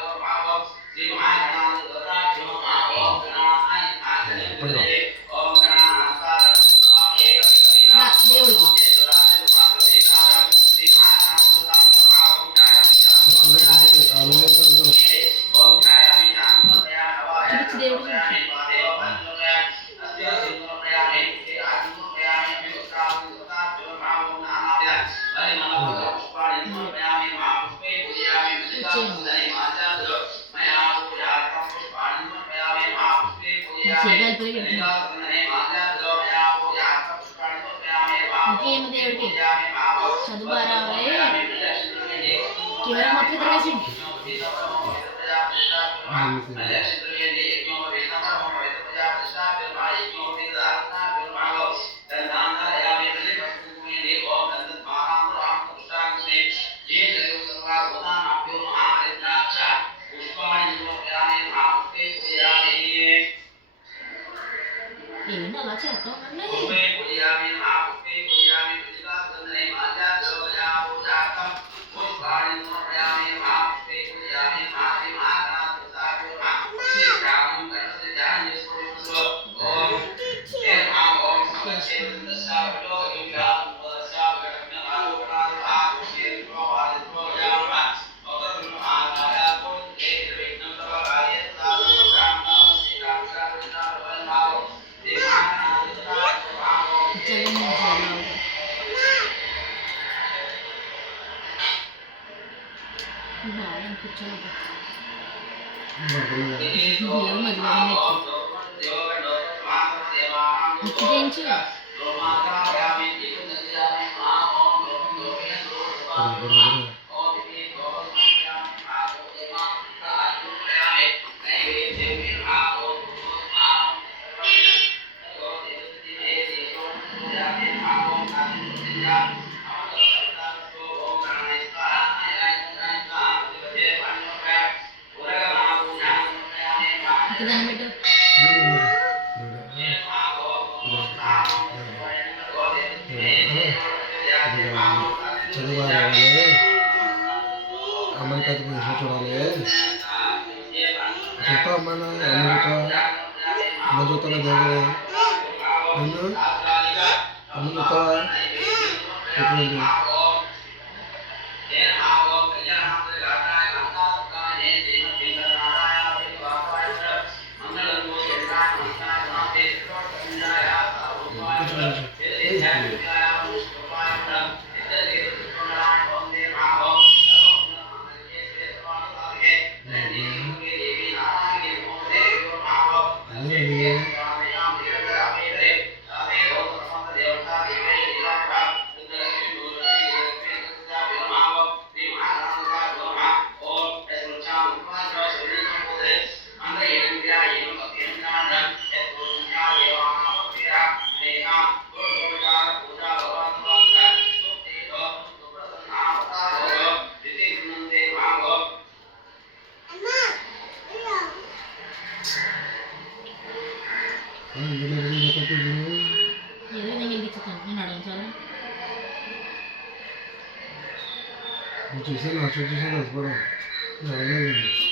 Có báo không? Quiero mostrar la gente. 你吃电现在手机现在多了，哪个？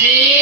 Sim.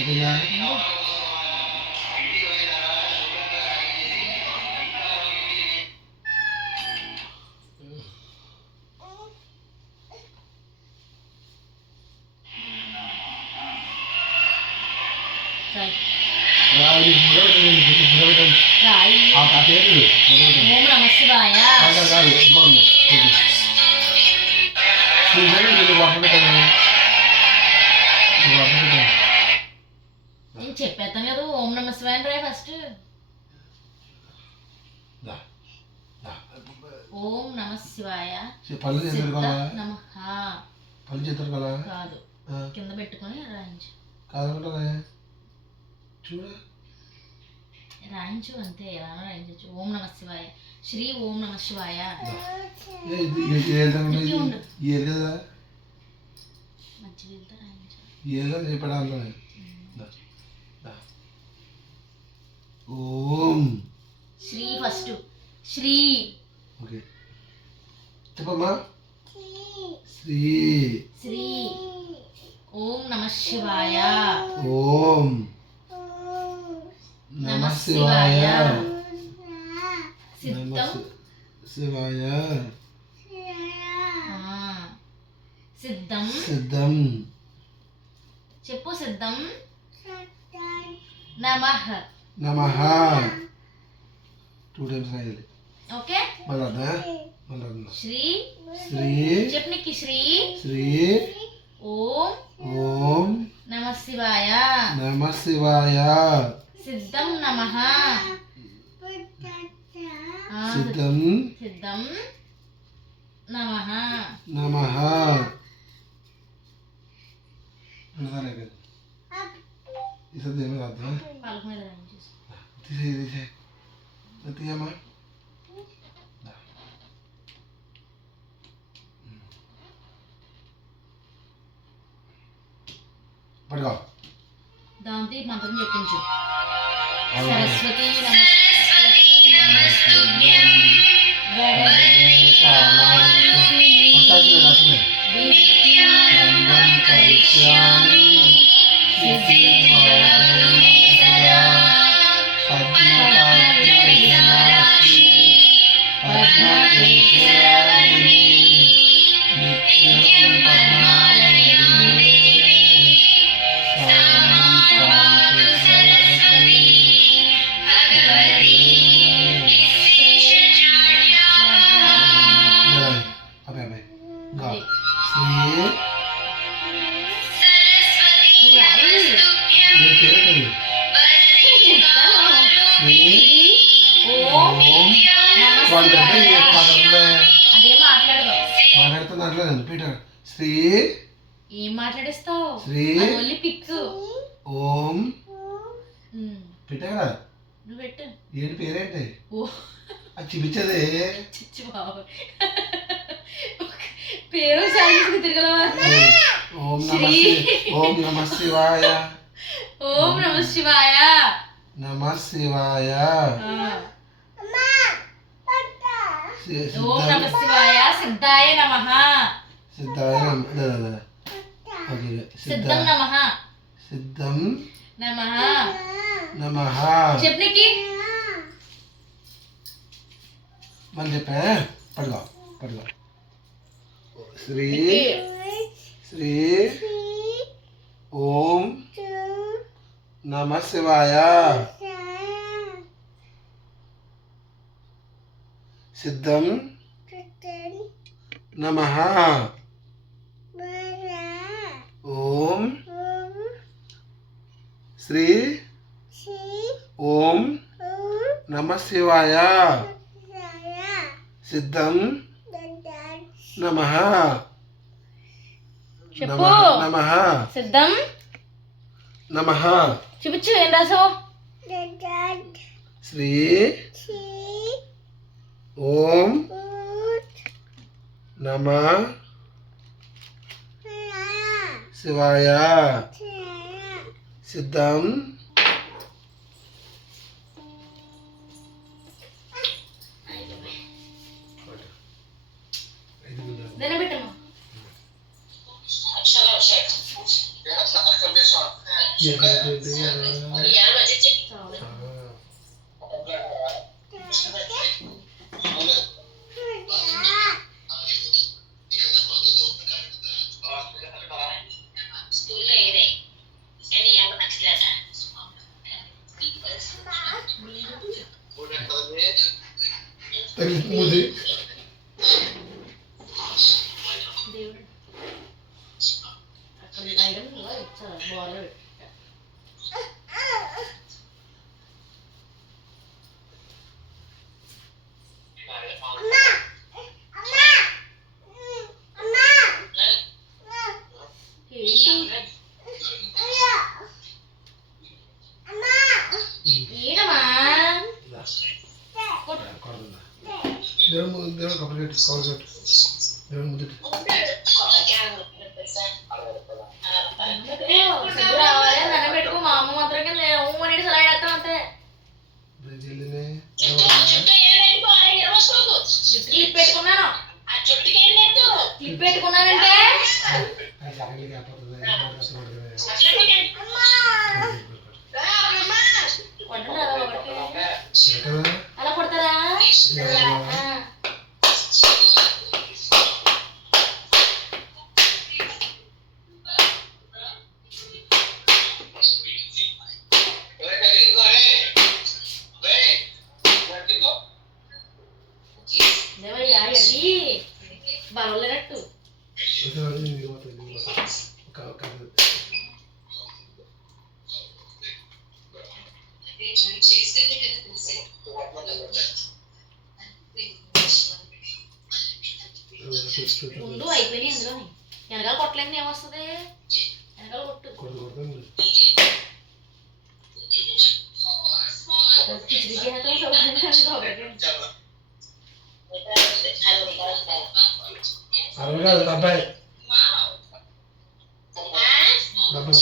Sige na. ఓం నమ శివాయ. పళ్ళు నమ. పళ్ళు చేతులు కదా. కాదు కింద పెట్టుకొని రాయించు. కాదనుకుంటుందా చూడ. రాయించు అంతే ఎలా రాయించచ్చు. ఓం నమ శివాయ. శ్రీ ఓం నమ శివాయ. రాయించు. ఓం. శ్రీ ఫస్ట్. శ్రీ. ఓకే. చెప్పమ్మా. శ్రీ. శ్రీ. ఓం నమ శివాయ. ఓం. నమ శివాయ. నమ సిద్ధం శివాయ. సిద్ధం. సిద్ధం. చెప్పు సిద్ధం. నమః. నమ. టూ టైమ్స్ రాయాలి. ఓకే? మళ్ళా అదా? మళ్ళా అదా? శ్రీ శ్రీ చెప్పు నీకు శ్రీ శ్రీ ఓం ఓం నమ శివాయ నమ శివాయ సిద్ధం నమః ఆ, సిద్ధం సిద్ధం నమః నమ అన్నదాలే ఈసారి ఏమి రాద్దా పలక మీద రాయించేసి తీసే తీసే తీయమ్మా పడుకో దాంతో మంత్రం చెప్పించు. సరస్వతి నమస్వతి ఏంటి పేరేంటి? అది చూపించదే. చిచ్చి బాబు పేరు సాగించుకు తిరగలవా ఓం నమ శి- ఓం నమ శివాయ. ఓం నమ శివాయ. నమ శివాయ. ఓం నమ శివాయ సిద్ధాయ నమ. సిద్ధాయ నమ దా, దా, దా. ఓకే సిద్ధ సిద్ధం నమ. సిద్ధం నమ. నమ. చెప్పనికి मंदिर पे पढ़ लो पढ़ लो। श्री श्री, ओम नमः शिवाय। सिद्धम नमः। ओम श्री, ओम नमः शिवाय। సిద్ధం నమ. చెప్పు. నమ సిద్ధం. నమ. చూపించు ఏం రాసావు? శ్రీ ఓం నమ శివాయ. సిద్ధం 对对对对。కొట్టరా ఒకటి అలా కొడతారా ముందు అయిపోయినాయి అందులోని వెనకాల కొట్టలేని ఏమొస్తుంది వెనకాల కొట్టు కిచిడి చేస్తాం సౌకర్యం అరవై కాదు డెబ్బై డెబ్బై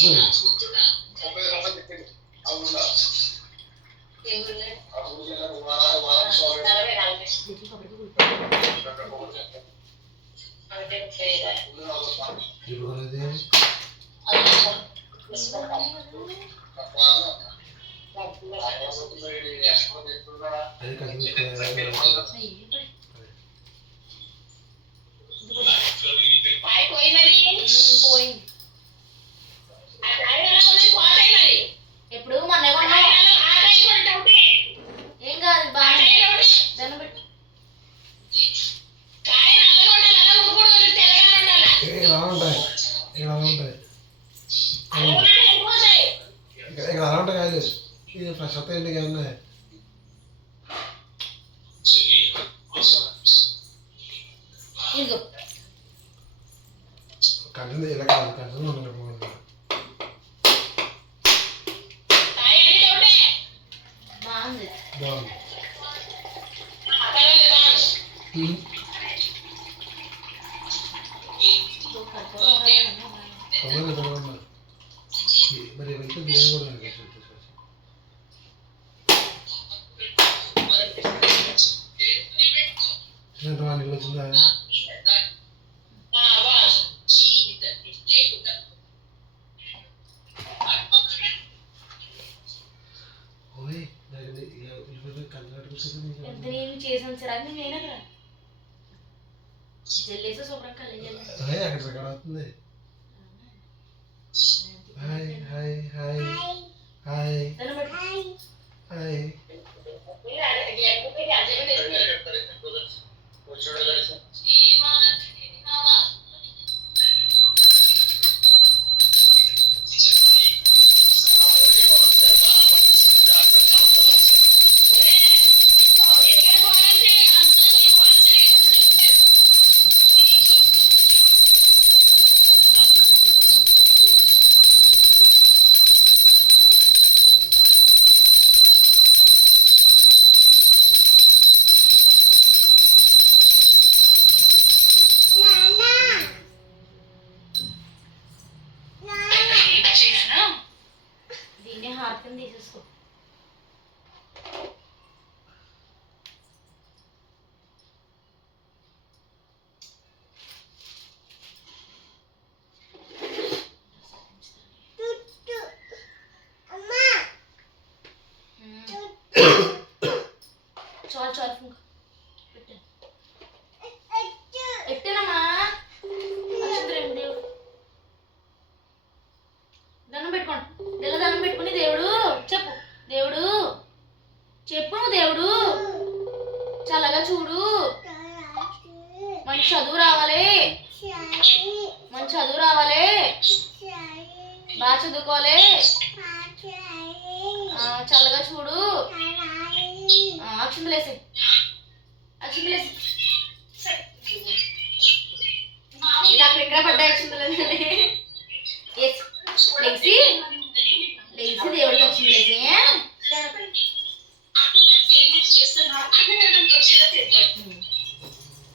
రూపాయలు কি বলে দেন Thank you. Vamos. Até hum. మంచి చదువు రావాలి. మంచి చదువు రావాలి. బాగా చదువుకోవాలి. చల్లగా చూడు. ఆ, అక్షంతలేసి అక్షంతలేసి ఇది అక్కడ ఇక్కడ పడ్డాయి అక్షింపు లేదు లేచి లెగ్సి దేవుడికి అక్షంతలేసి ఏంటి hmm.